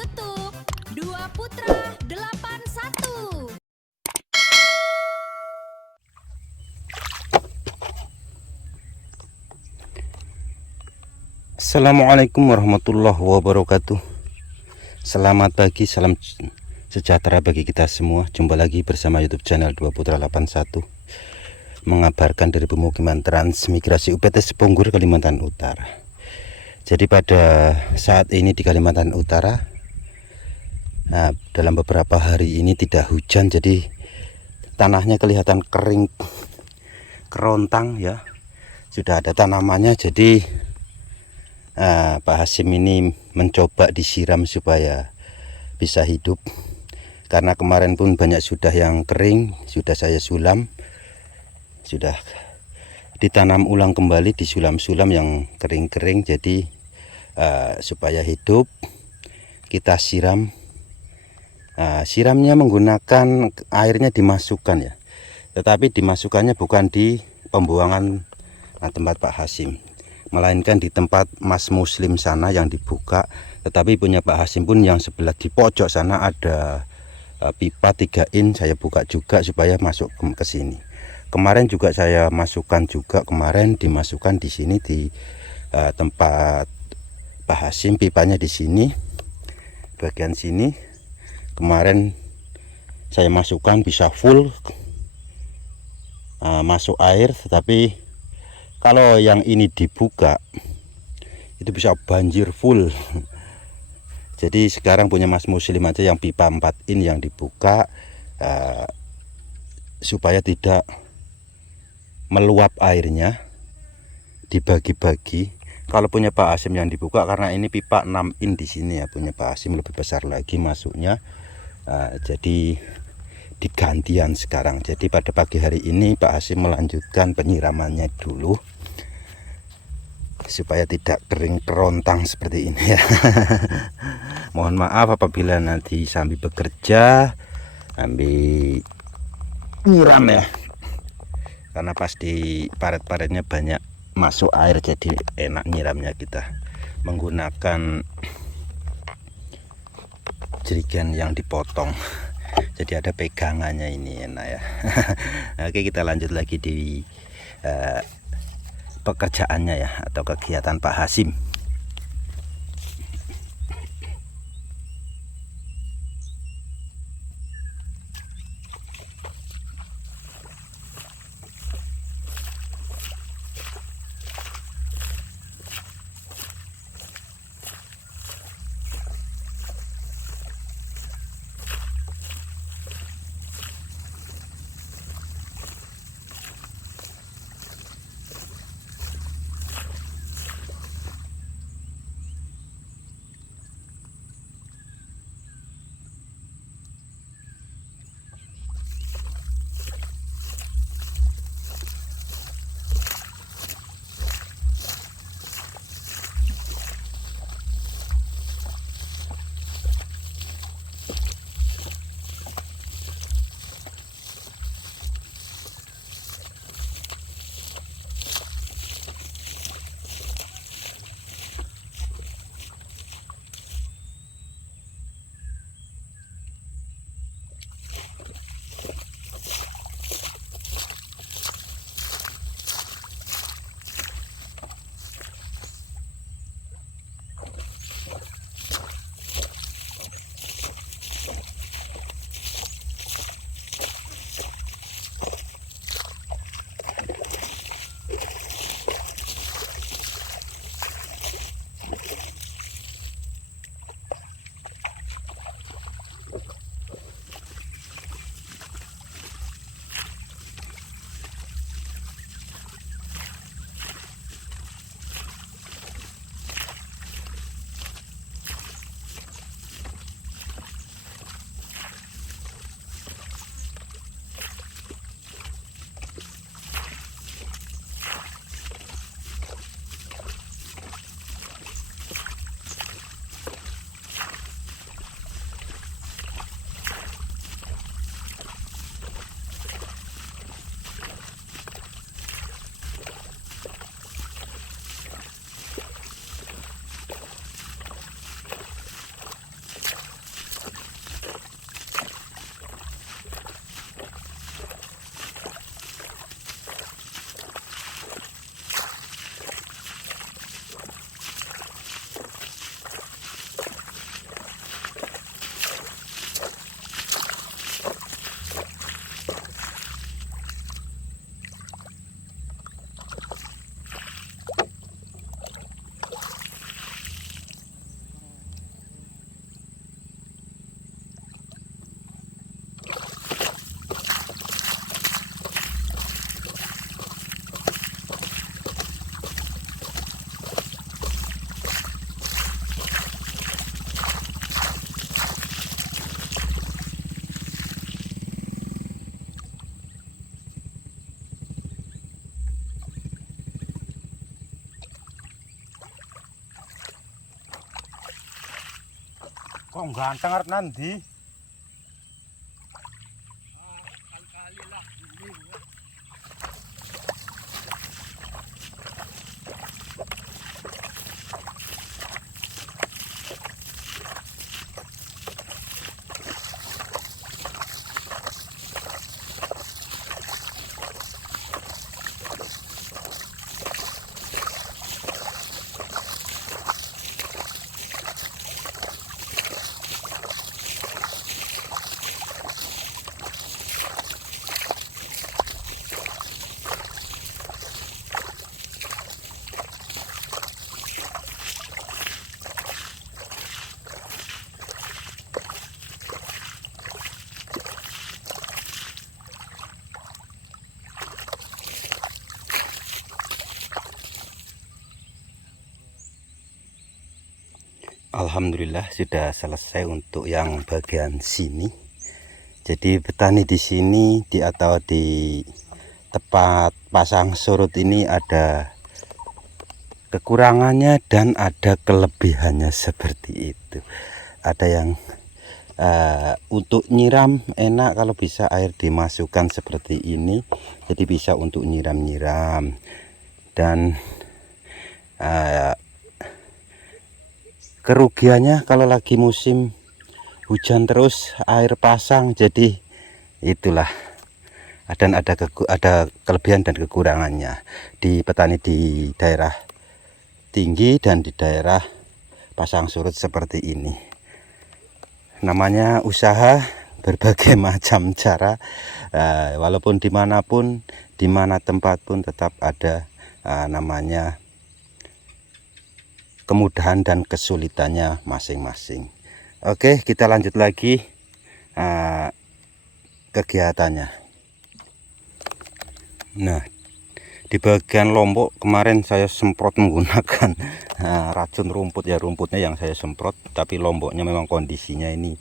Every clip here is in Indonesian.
YouTube Dua Putra 81. Assalamualaikum warahmatullahi wabarakatuh. Selamat pagi, salam sejahtera bagi kita semua. Jumpa lagi bersama YouTube channel Dua Putra 81, mengabarkan dari pemukiman transmigrasi UPT Seponggur, Kalimantan Utara. Jadi pada saat ini di Kalimantan Utara, dalam beberapa hari ini tidak hujan, jadi tanahnya kelihatan kering kerontang ya. Sudah ada tanamannya, jadi Pak Hasim ini mencoba disiram supaya bisa hidup. Karena kemarin pun banyak sudah yang kering, sudah saya sulam, sudah ditanam ulang kembali, disulam-sulam yang kering-kering. Jadi supaya hidup kita siram. Siramnya menggunakan airnya dimasukkan ya, tetapi dimasukkannya bukan di pembuangan tempat Pak Hasim, melainkan di tempat Mas Muslim sana yang dibuka. Tetapi punya Pak Hasim pun yang sebelah di pojok sana ada pipa 3 in, saya buka juga supaya masuk ke sini. Kemarin juga saya masukkan juga, kemarin dimasukkan di sini di tempat Pak Hasim, pipanya di sini bagian sini. Kemarin saya masukkan bisa full masuk air, tetapi kalau yang ini dibuka itu bisa banjir full. Jadi sekarang punya Mas Muslim aja yang pipa 4 in yang dibuka, supaya tidak meluap airnya, dibagi-bagi. Kalau punya Pak Hasim yang dibuka, karena ini pipa 6 in di sini ya, punya Pak Hasim lebih besar lagi masuknya. Jadi digantian sekarang. Jadi pada pagi hari ini Pak Hasim melanjutkan penyiramannya dulu supaya tidak kering kerontang seperti ini ya. Mohon maaf apabila nanti sambil bekerja sambil nyiram ya, karena pasti paret-paretnya banyak masuk air, jadi enak nyiramnya. Kita menggunakan jerigen yang dipotong, jadi ada pegangannya, ini enak ya. Oke, kita lanjut lagi di pekerjaannya ya, atau kegiatan Pak Hasim. Kok ganteng arep nandi? Alhamdulillah sudah selesai untuk yang bagian sini. Jadi petani di sini atau di tempat pasang surut ini ada kekurangannya dan ada kelebihannya seperti itu. Ada yang untuk nyiram enak kalau bisa air dimasukkan seperti ini, jadi bisa untuk nyiram-nyiram. Dan kerugiannya kalau lagi musim hujan terus air pasang, jadi itulah. Dan ada kelebihan dan kekurangannya di petani di daerah tinggi dan di daerah pasang surut seperti ini. Namanya usaha, berbagai macam cara, walaupun dimanapun, dimana tempat pun tetap ada namanya kemudahan dan kesulitannya masing-masing. Oke, kita lanjut lagi kegiatannya. Nah, di bagian lombok kemarin saya semprot menggunakan racun rumput, ya rumputnya yang saya semprot, tapi lomboknya memang kondisinya ini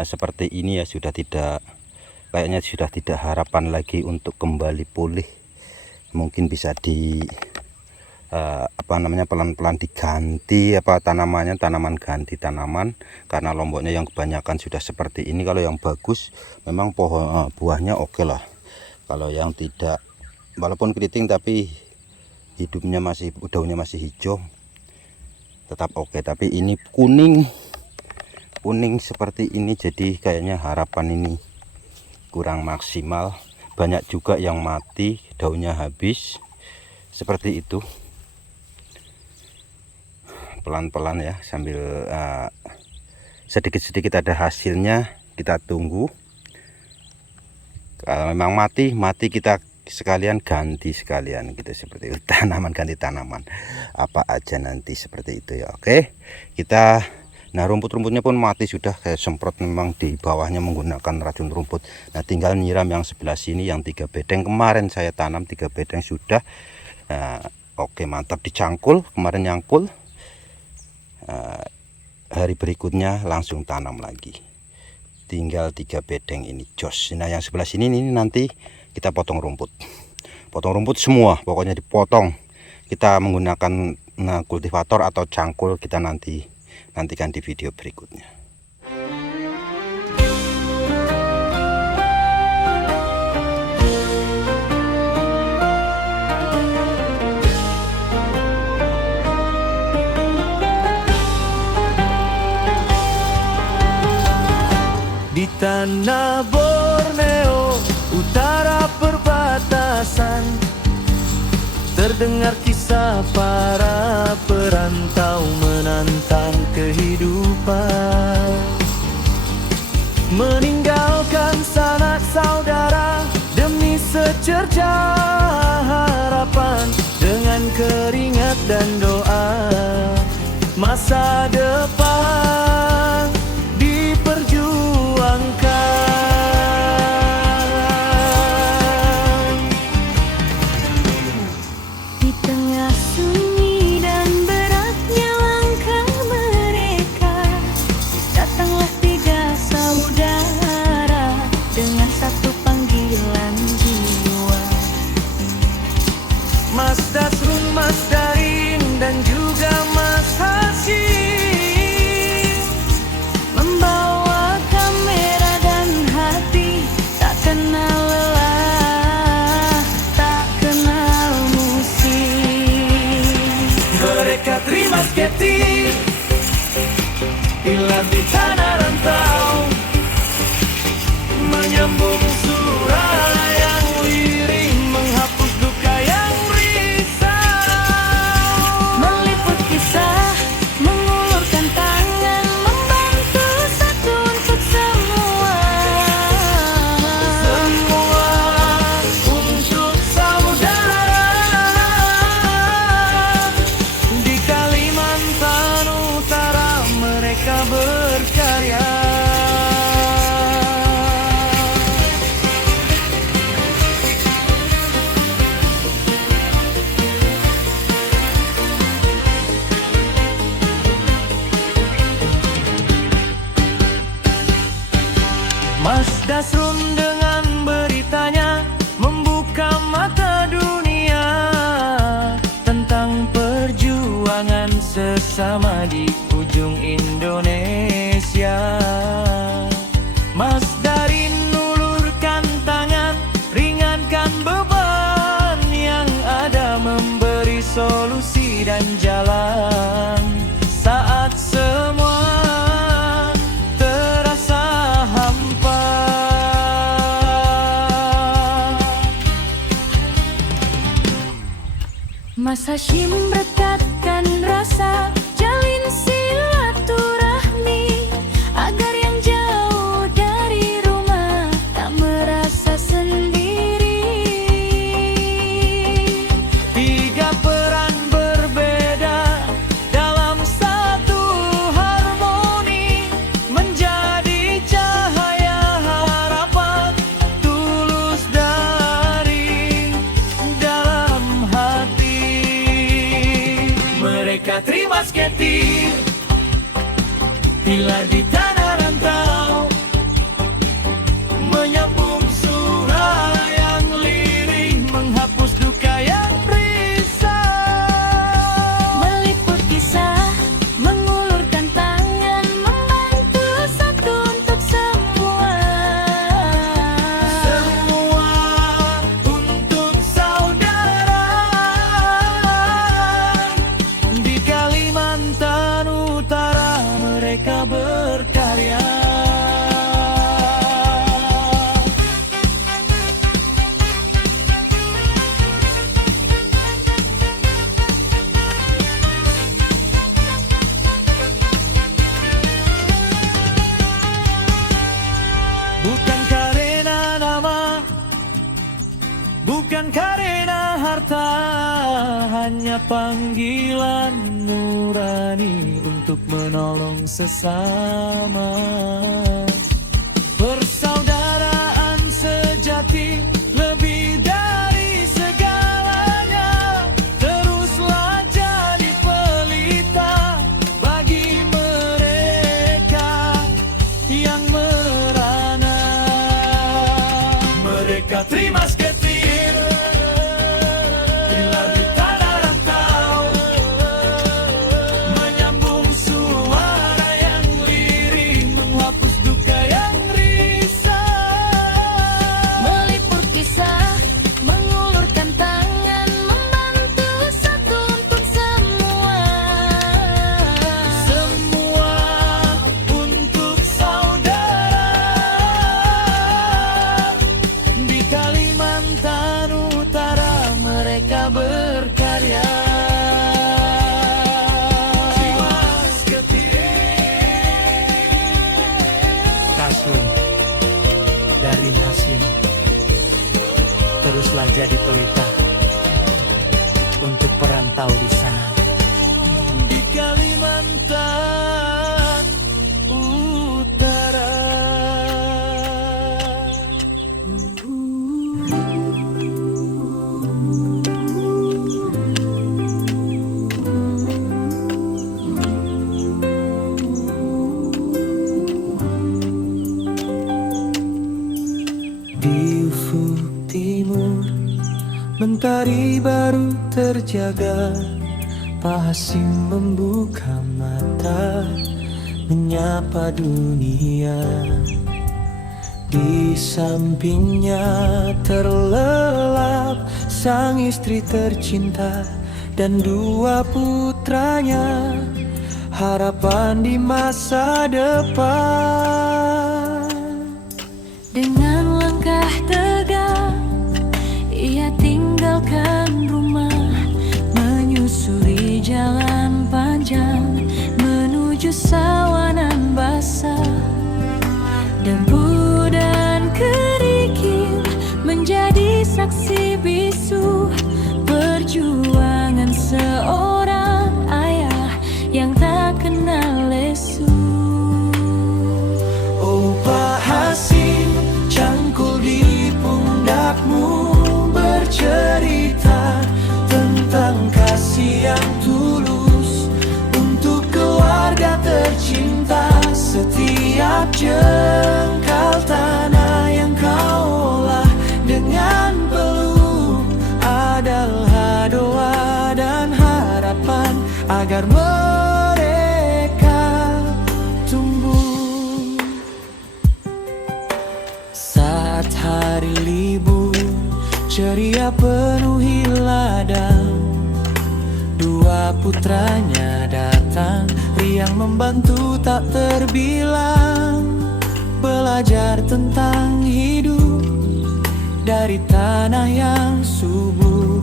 seperti ini ya, sudah tidak, kayaknya sudah tidak harapan lagi untuk kembali pulih. Mungkin bisa di pelan-pelan diganti tanaman ganti tanaman, karena lomboknya yang kebanyakan sudah seperti ini. Kalau yang bagus memang pohon buahnya oke lah. Kalau yang tidak, walaupun keriting tapi hidupnya masih, daunnya masih hijau, tetap oke. Tapi ini kuning seperti ini, jadi kayaknya harapan ini kurang maksimal. Banyak juga yang mati, daunnya habis seperti itu. Pelan-pelan ya, sambil sedikit-sedikit ada hasilnya, kita tunggu. Kalau memang mati kita sekalian ganti sekalian gitu, seperti itu. Tanaman ganti tanaman apa aja nanti seperti itu ya. Oke, kita rumput-rumputnya pun mati sudah, saya semprot memang di bawahnya menggunakan racun rumput. Nah, tinggal nyiram yang sebelah sini yang 3 bedeng kemarin saya tanam, 3 bedeng sudah. Oke, mantap, dicangkul kemarin, nyangkul. Hari berikutnya langsung tanam lagi, tinggal 3 bedeng ini jos. Nah, yang sebelah sini ini nanti kita potong rumput semua, pokoknya dipotong. Kita menggunakan kultivator atau cangkul, kita nantikan di video berikutnya. Di tanah Borneo, utara perbatasan, terdengar kisah para perantau menantang kehidupan, meninggalkan sanak saudara demi secercah harapan. Dengan keringat dan doa, masa depan diperjuangkan. Di tengah sunyi dan beratnya langkah mereka, datanglah 3 saudara dengan satu panggilan jiwa. Mas Dasrun, Mas Dain, dan juga Mas Hasim. Mereka terima skeptis hilang di tanah rantau, menyambung surah yang lirih, menghapus duka yang risau. Meliput kisah, mengulurkan tangan, membantu satu untuk semua. Semua untuk saudara. Di Kalimantan Utara mereka berkarya. Mas Dasrun dengan beritanya membuka mata dunia tentang perjuangan sesama di ujung Indonesia. Mas Darin ulurkan tangan, ringankan beban yang ada, memberi solusi dan jalan saat semua terasa hampa. Mas Hashim rekatkan rasa, jalin silaturahmi, agar yang jauh dari rumah tak merasa sendiri. Tiga peran berbeda dalam satu harmoni, menjadi cahaya harapan tulus dari dalam hati. Mereka terima skeptis bila di tanah rantau, menyambung surah yang lirih, menghapus duka yang risau. Meliput kisah, mengulurkan tangan, membantu satu untuk semua. Semua untuk saudara. Di Kalimantan Utara mereka berkarya. Bukan karena nama, bukan karena harta, hanya panggilan nurani untuk menolong sesama. Persaudaraan sejati lebih dari segalanya, teruslah jadi pelita bagi mereka yang merana. Mereka terima skeptis bila di tanah rantau, menyambung suara yang lirih, menghapus duka yang risau. Meliput kisah, mengulurkan tangan, membantu satu untuk semua. Semua untuk saudara. Di Kalimantan Utara mereka berkarya. Jiwa Kasum dari Nasim, teruslah jadi pelita untuk perantau di sana. Di Kalimantan Utara. Di ufuk timur mentari baru terjaga, Pak Hasim membuka mata, menyapa dunia. Di sampingnya terlelap sang istri tercinta, dan dua putranya, harapan di masa depan. Dengan langkah tegak ia tinggalkan rumah, menyusuri jalan panjang menuju sawanan basah. Debu dan kerikil menjadi saksi bisu perjuangan seorang ayah yang tak kenal lesu. Oh Pak Hasim, cangkul di pundakmu bercerita tentang kasih yang tulus untuk keluarga tercinta. Setiap jengkal tanah yang kau olah dengan peluh adalah doa dan harapan agar mereka tumbuh. Saat hari libur ceria penuhi ladang, dua putranya datang riang membantu tak terbilang, belajar tentang hidup dari tanah yang subur,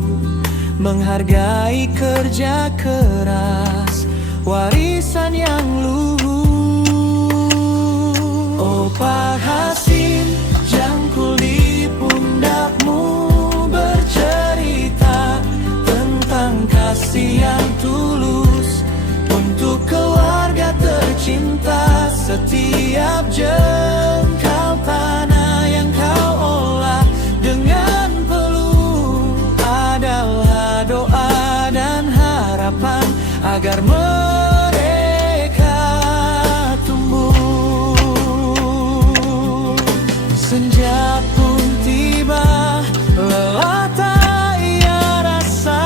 menghargai kerja keras, warisan yang luhur. Oh Pak Hasim, jangkul di pundakmu bercerita tentang kasih yang tulus untuk keluarga tercinta. Setiap jengkal tanah yang kau olah dengan peluh adalah doa dan harapan agar mereka tumbuh. Senja pun tiba, lelah tak ia rasa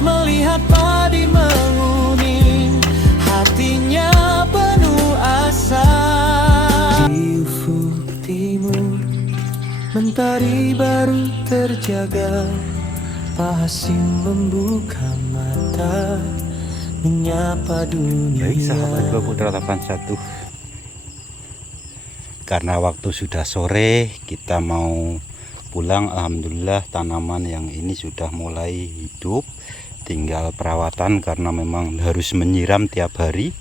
melihat padi menguning, hatinya penuh asa. Di ufuk timur mentari baru terjaga, Pak Hasim membuka mata menyapa dunia. Baik sahabat Dua Putra 81, karena waktu sudah sore kita mau pulang. Alhamdulillah tanaman yang ini sudah mulai hidup, tinggal perawatan karena memang harus menyiram tiap hari,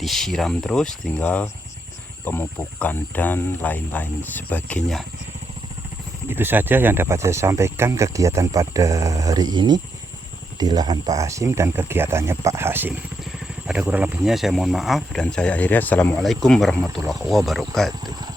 disiram terus, tinggal pemupukan dan lain-lain sebagainya. Itu saja yang dapat saya sampaikan kegiatan pada hari ini di lahan Pak Hasim dan kegiatannya Pak Hasim. Ada kurang lebihnya saya mohon maaf dan saya akhiri. Assalamualaikum warahmatullahi wabarakatuh.